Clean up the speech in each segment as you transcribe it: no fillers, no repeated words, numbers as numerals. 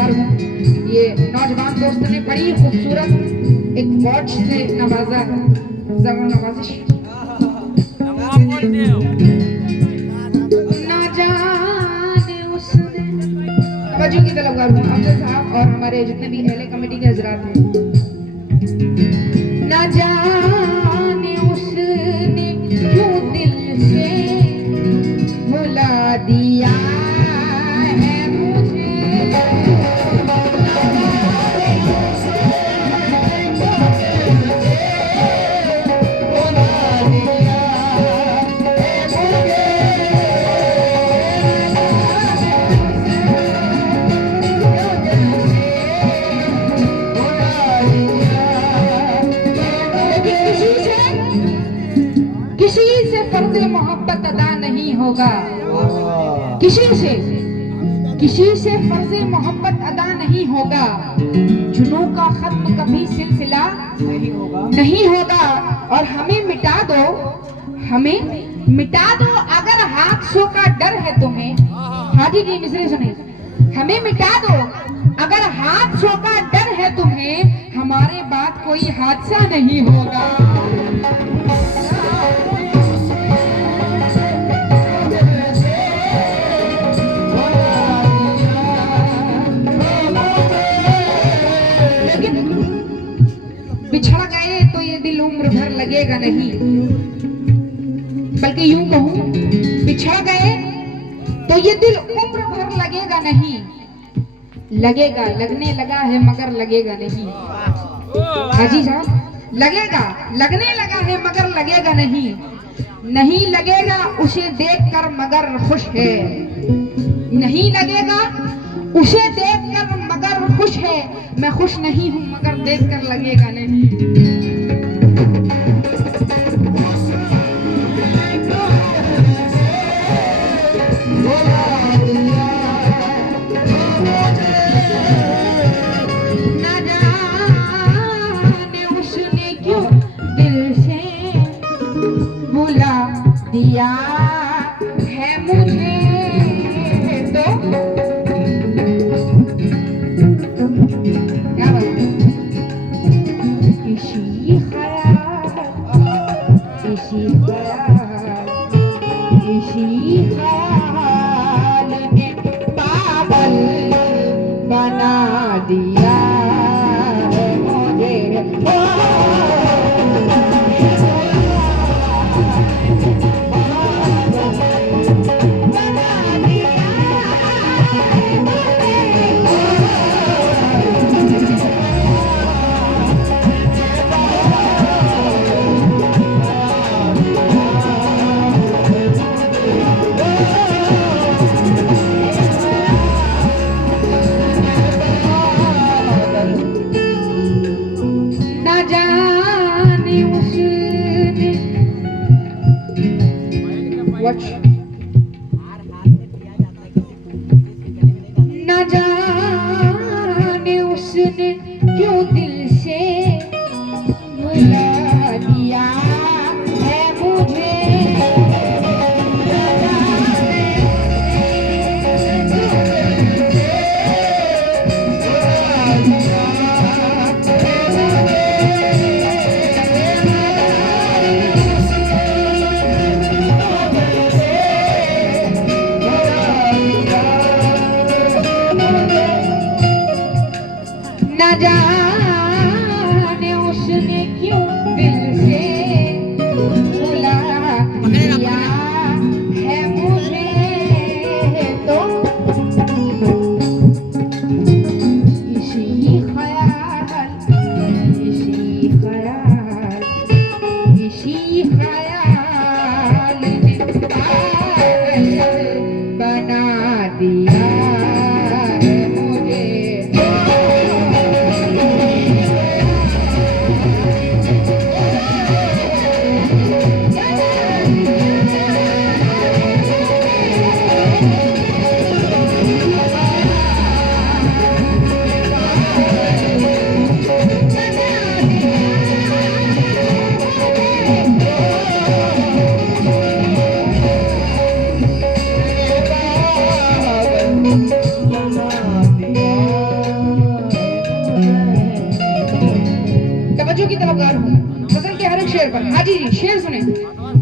गुनहगार हूँ। ये नौजवान दोस्त ने बड़ी खूबसूरत एक वॉच से नवाजा, जरा नवाजिश ना जाने उसने। तवज्जो की तलबगार हूँ अफजल साहब और हमारे जितने भी अहले कमेटी के हजरात हैं। ना जाने उसने क्यों दिल से भुला दिया है मुझे। किसी से फर्ज़े मोहब्बत अदा नहीं होगा, किसी से फर्ज़े मोहब्बत अदा नहीं होगा। जुनूं का खत्म कभी सिलसिला नहीं होगा। और हमें मिटा दो अगर हादसों का डर है तुम्हें। हाजी जी मिसरे सुने, हमें मिटा दो अगर हादसों का डर है तुम्हें, हमारे बाद कोई हादसा नहीं होगा। बिछड़ गए तो ये दिल उम्र भर लगेगा नहीं, बल्कि यूं कहूं बिछड़ गए तो ये दिल उम्र भर लगेगा नहीं। लगेगा, लगने लगा है मगर लगेगा नहीं। हाजी साहब, लगेगा, लगने लगा है मगर लगेगा नहीं। नहीं लगेगा उसे देखकर मगर खुश है, नहीं लगेगा उसे देखकर मगर खुश है। मैं खुश नहीं हूं मगर देखकर लगेगा नहीं। ना जाने उसने क्यों दिल से भुला दिया है मुझे। इसी ख्याल ने पागल बना दिया है मुझे। न जाने उसने क्यों दिल से भुला दिया है मुझे। न जाने उसने क्यों दिल से भुला दिया है मुझे। तो इसी ख्याल ने पागल बना दिया है मुझे। की तलबगार हूँ गजल के हर एक शेर पर। हाँ जी जी, शेर सुने,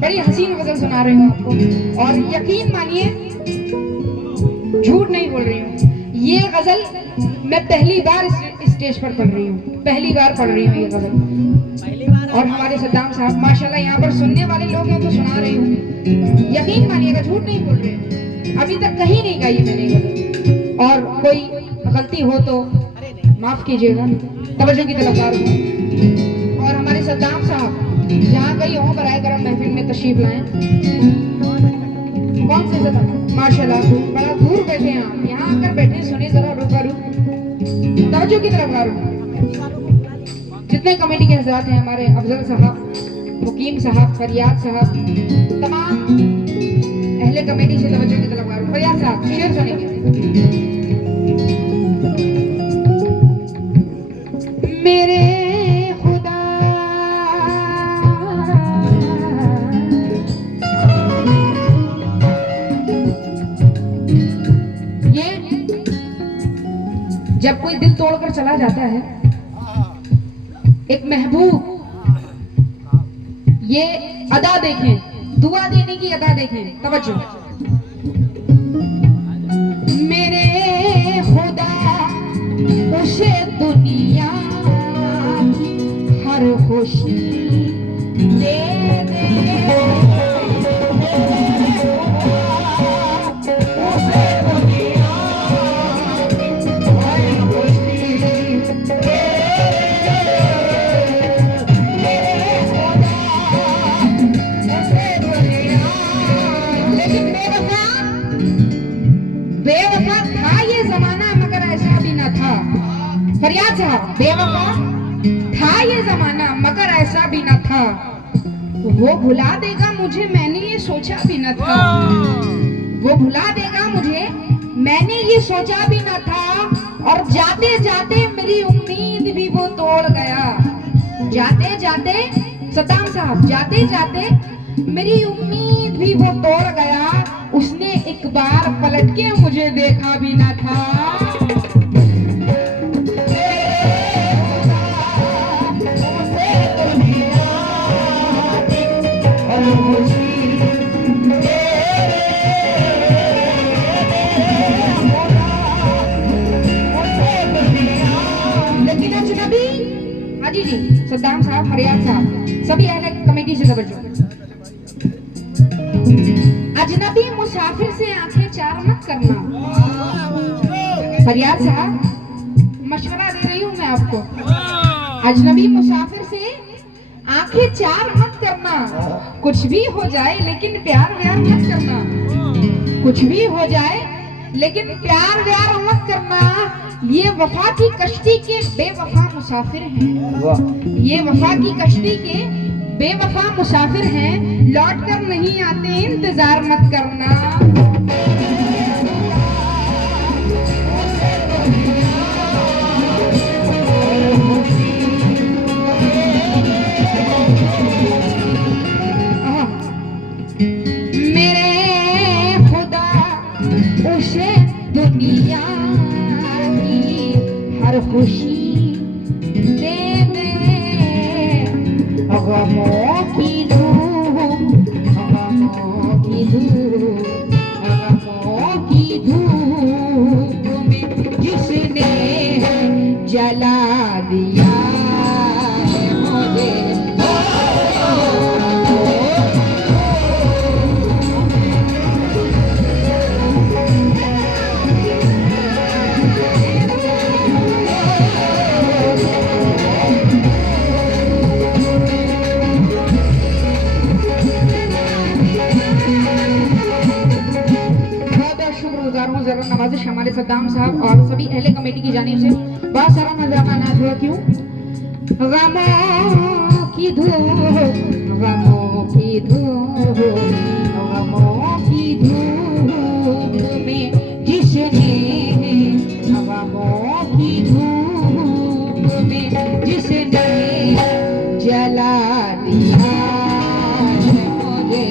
बड़ी हसीन गजल सुना रही हूँ आपको, और यकीन मानिए झूठ नहीं बोल रही हूँ, ये गजल मैं पहली बार स्टेज पर पढ़ रही हूँ, पहली बार पढ़ रही हूँ ये गजल। और हमारे सद्दाम साहब माशाल्लाह यहाँ पर सुनने वाले लोग हैं तो सुना रही हूँ, यकीन मानिएगा झूठ नहीं बोल रही हूँ, अभी तक कहीं नहीं गाई मैंने गजल। और कोई गलती हो तो माफ कीजिएगा, तवज्जो की तलबगार हूँ। और हमारे सद्दाम साहब जहाँ कहीं हो बराए करम महफिल में तशरीफ लाएं। कौन से सद्दाम? माशाल्लाह बड़ा दूर बैठे हैं आप, यहाँ आकर बैठे, सुनिए जरा रूबरू, तवज्जो की तलबगार हूँ। जितने कमेटी के हजरात हैं, हमारे अफजल साहब, मुकीम साहब, फरियाद साहब, तमाम अहले कमेटी से तवज्जो की तलबगार हूँ। फरियाद साहब शेर सुनेंगे। मेरे खुदा ये जब कोई दिल तोड़कर चला जाता है, एक महबूब, ये अदा देखें, दुआ देने की अदा देखें, तवज्जो। मेरे खुदा उसे दुनिया हर खुशी दे दे, उसे दुनिया हर खुशी दे बेवफा था ये जमाना मगर ऐसा भी न था। फरियाद साहब, बेवफा था ये जमाना मगर ऐसा भी न था, वो भुला देगा मुझे मैंने ये सोचा भी न था, वो भुला देगा मुझे मैंने ये सोचा भी न था, और जाते जाते मेरी उम्मीद भी वो तोड़ गया, जाते जाते सद्दाम साहब, जाते जाते मेरी उम्मीद भी वो तोड़ गया, उसने एक बार पलट के मुझे देखा भी ना था। लेकिन अजनबी, हाँ जी जी, सद्दाम साहब, फरियाद साहब, सभी अहले कमेटी से तवज्जो। अजनबी मुसाफिर से आंखें चार मत करना। फरियाद साहब मशवरा दे रही हूँ मैं आपको, अजनबी मुसाफिर से आंखें चार मत करना, कुछ भी हो जाए लेकिन प्यार व्यार मत करना, कुछ भी हो जाए लेकिन प्यार व्यार मत करना, ये वफा की कश्ती के बेवफा मुसाफिर हैं, ये वफा की कश्ती के बेवफा मुसाफिर हैं, लौट कर नहीं आते इंतजार मत करना। मेरे खुदा उसे दुनिया की हर खुशी दे दे, गमों की धूप, गमों की धूप, गमों की धूप में जिसने जला दिया है मुझे, जरा नवाजिश हमारे सद्दाम साहब और सभी अहले कमेटी की जानिब से बहुत सारा नजराना नाज हुआ। क्यों? गमों की धूप, गमों की धूप, गमों की धूप में जिसने, गमों की धूप में जिसने जला दिया है मुझे,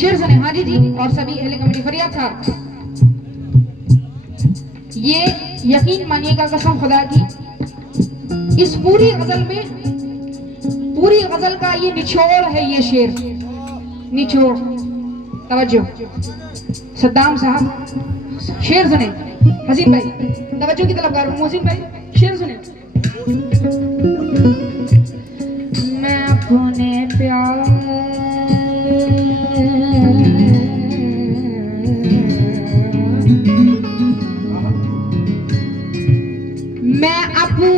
शेर सुने हाजी जी और सभी अहले कमेटी फरियाद साहब, ये यकीन मानिएगा कसम खुदा की, इस पूरी गजल में, पूरी गजल का ये निचोड़ है, ये शेर निचोड़। तवज्जो सद्दाम साहब, शेर सुने। हसीन भाई तवज्जो की तलबगार हूं। मोहसिन भाई शेर सुने। मैं अपने प्यार मैं अपने